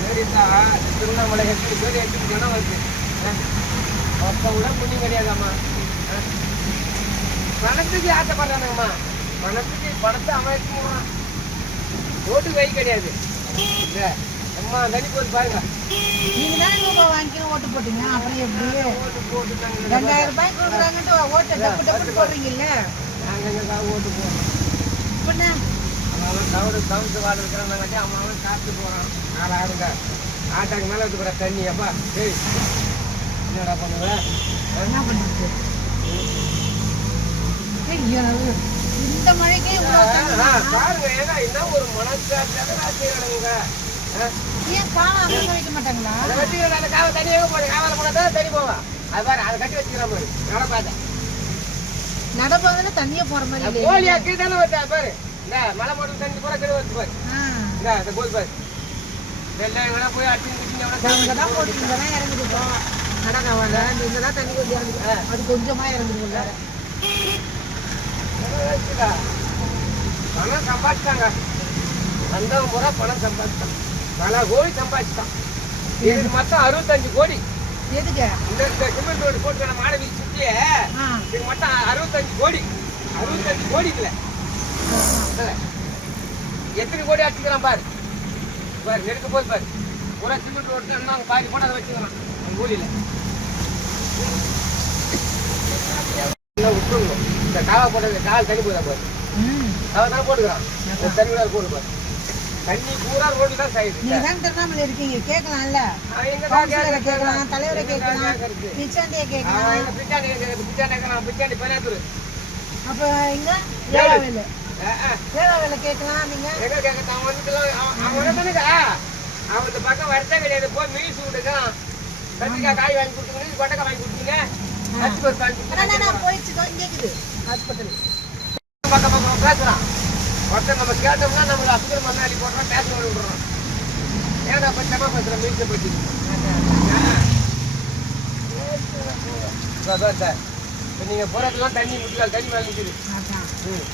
வெளியே திருவண்ணாமலை எட்டு பேர் எட்டு ஜனம் வருது அப்போ கூட புண்ணியம் கிடையாதாம்மா பணத்துக்கு ஆசைப்படுறானுங்கம்மா பணத்துக்கு பணத்தை அமைச்சு ஓட்டு கை கிடையாது இல்லை அம்மா தனி போட்டு பாருங்க நீங்க தானே ரூபாய் வாங்கி ஓட்டு போட்டீங்க. அப்புறம் எப்படி? ஓட்டு போட்டு ரெண்டாயிரம் ரூபாய் கொடுக்குறாங்கன்ட்டு ஓட்டு டப்பு டப்பு போடுறீங்கல்ல? நாங்க எங்க ஓட்டு போடுறோம். பின்ன அவன் தவிர தவிர்த்து வாழ இருக்கிறாங்க அவன் அவன் போறான். நாலு ஆடுங்க ஆட்டாக்கு மேல எடுத்து போற தண்ணி அப்பா. டேய் என்னடா பண்ணுவேன் என்ன பண்ணுறது? ஐயோ, இந்த மழைக்கே பாருங்க. ஏன்னா என்ன ஒரு மனசாட்சியாக செய்யணுங்க ஏன் அங்கே வைக்க மாட்டாங்களா? அதை வச்சுக்கிறேன் அந்த காவை தண்ணி எங்க போடுங்க காவல போனா தான் தண்ணி போவேன். அது பாரு அதை கட்டி வச்சுக்கிற மாதிரி நல்லா பார்த்தேன் நடப்பாதுல தண்ணியே போற மாதிரி. கோழி அக்கி தானே வச்சா பாரு. இந்த மலை போட்டு தண்ணி பூரா கெடு வச்சு பாரு. இந்த இந்த கோல் பாரு. வெள்ளை எங்கன்னா போய் குடிச்சு இங்க தான் போட்டு இங்க தான் இறங்குதுப்போம் நடக்காவால இங்க தான் தண்ணி கொஞ்சம் இறங்குது. அது கொஞ்சமா உள்ள பணம் சம்பாதிச்சாங்க. வந்தவன் பூரா பணம் சம்பாதிச்சான். பல கோடி சம்பாதிச்சான் இதுக்கு மொத்தம் அறுபத்தஞ்சு கோடி எதுக்கு? இந்த சிமெண்ட் ரோடு போட்டு நம்ம மாடவி சுற்றியே. இதுக்கு மட்டும் அறுபத்தஞ்சு கோடி. அறுபத்தஞ்சு கோடி இல்லை எத்தனை கோடி அடிச்சுக்கிறான் பாரு. பாரு நெருக்க போய் பாரு. பூரா சிமெண்ட் ரோடு அங்க பாதி போன அதை வச்சுக்கிறான் அந்த கூலியில் விட்டுருங்க. இந்த காவா போட்டது கால் தண்ணி போதா பாரு. அவன் தான் போட்டுக்கிறான். தண்ணி போட்டு பாரு. தண்ணி பூரா ரோடு தான் சைடு நீங்க தான் திருவண்ணாமலை இருக்கீங்க. கேட்கலாம்ல. எங்க கவுன்சிலரை கேட்கலாம் தலைவரை கேட்கலாம் பிச்சாண்டியை கேட்கலாம். பிச்சாண்டி பிச்சாண்டி பிச்சாண்டி பனியாத்தூர் அப்ப இங்க ஏழாவேலு ஏழாவேல கேட்கலாம் நீங்க. எங்க கேட்க? அவன் வந்துட்டு அவன் அவன் தானுங்க அவன் இந்த பக்கம் வரதே கிடையாது. போய் மீஸ் விட்டுக்கான் கத்திரிக்காய் காய் வாங்கி கொடுத்துங்க கொட்டைக்காய் வாங்கி கொடுத்துங்க வாங்கி நான் போயிடுச்சு. இங்க இருக்குது ஹாஸ்பிட்டல் பக்கம் பக்கம் பேசுறான் ஒருத்தர் நம்ம கேட்டோம்னா நம்மள அசுகர் மண்ணாளி போடுறோம் பேச விடுறோம் ஏன்டா பச்சமா பேசுறேன் மீசை பற்றி இப்போ நீங்கள் போகிறதுலாம் தண்ணி முட்டிக்கால் தண்ணி மேலே நிற்குது ம்.